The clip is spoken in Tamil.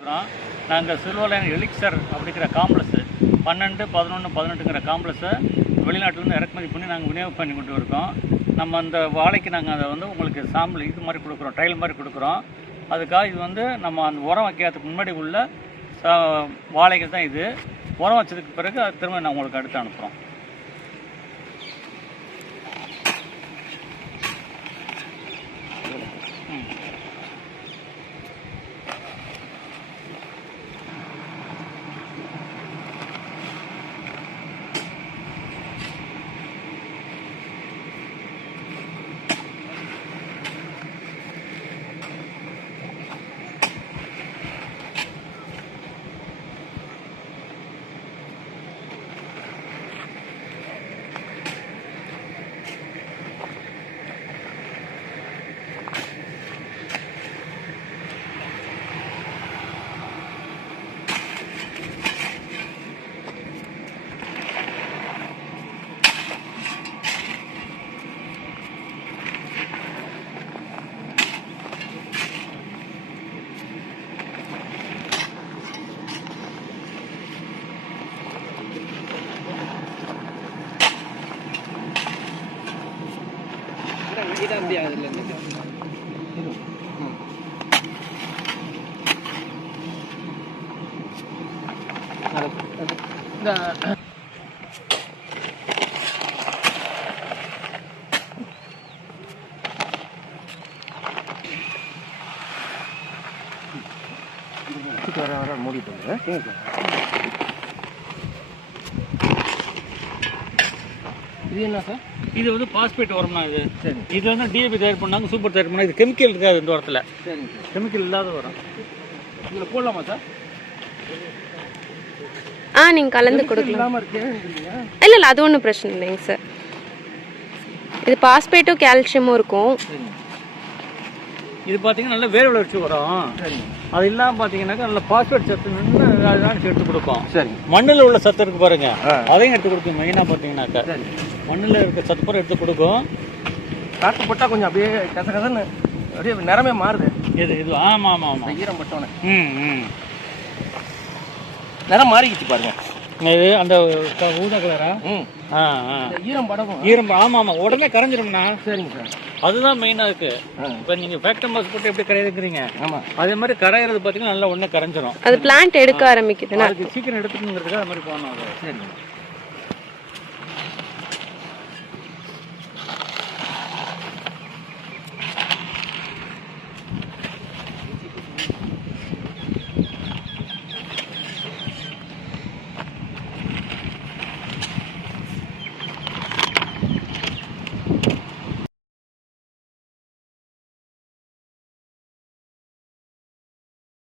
நாங்கள் சில்வர்லைன் எலிக்சர் அப்படிங்கிற காம்ப்ளெக்ஸ் 12, 11, 18ங்கிற காம்ப்ளெக்ஸை வெளிநாட்டிலேருந்து இறக்குமதி பண்ணி நாங்கள் விநியோகம் பண்ணி கொண்டு இருக்கோம். நம்ம அந்த வாழைக்கு நாங்கள் அதை வந்து உங்களுக்கு சாம்பிள் இது மாதிரி கொடுக்குறோம், ட்ரையல் மாதிரி கொடுக்குறோம். அதுக்காக இது வந்து நம்ம அந்த உரம் வைக்கிறதுக்கு முன்னாடி உள்ள வாழைகள் தான் இது. உரம் வச்சதுக்கு பிறகு அது திரும்ப நான் உங்களுக்கு அடுத்து அனுப்புகிறோம். மூடிட்டு இது என்ன சார்? இது வந்து பாஸ்பேட் உரம்னா இது. சரி. இது வந்து டிஏபி தயார் பண்ணாங்க, சூப்பர் தயார் பண்ணாங்க. இது கெமிக்கல் இருக்காது இந்த உரத்தில். சரி, கெமிக்கல் இல்லாத உரம். இதில் போடலாமா சார்? நீங்கள் கலந்து கொடுக்கலாம். இல்லை இல்லை, அது ஒன்றும் பிரச்சனை இல்லைங்க சார். இது பாஸ்பேட்டும் கால்சியமும் இருக்கும். இது பார்த்தீங்கன்னா நல்ல வேர் வளர்ச்சி வரும். அது இல்லாமல் பார்த்தீங்கன்னாக்கா நல்ல பாஸ்பேட் சத்து எடுத்து கொடுக்கும். சரி. மண்ணில் உள்ள சத்து இருக்கு பாருங்க, அதையும் எடுத்து கொடுக்கும். மெயினாக பார்த்தீங்கன்னாக்கா மண்ணில் இருக்க சத்து பூரா எடுத்து கொடுக்கும். காற்று போட்டால் கொஞ்சம் அப்படியே கசகசன்னு அப்படியே நிறமே மாறுது. இது ஆமாம் ஆமாம் ஆமாம், ஈரம் பட்டோன்னு நிறம் மாறிக்கிச்சு பாருங்க. இது அந்த ஊதா கலரா? ஈரம் படகும். ஈரம் ஆமாம் ஆமாம், உடனே கரைஞ்சிரும்ண்ணா. சரிங்க சார். அதுதான் மெயினாக இருக்கு. இப்போ நீங்கள் ஃபேக்டரி மாஸ் போட்டு எப்படி கரையிருக்கிறீங்க, ஆமாம் அதே மாதிரி கரையிறது பார்த்தீங்கன்னா நல்லா உடனே கரைஞ்சிரும். அது பிளான்ட் எடுக்க ஆரம்பிக்குதுன்னா அதுக்கு சீக்கிரம் எடுத்துக்கணுங்கிறதுக்காக அது மாதிரி போகணும். அது சரிங்க.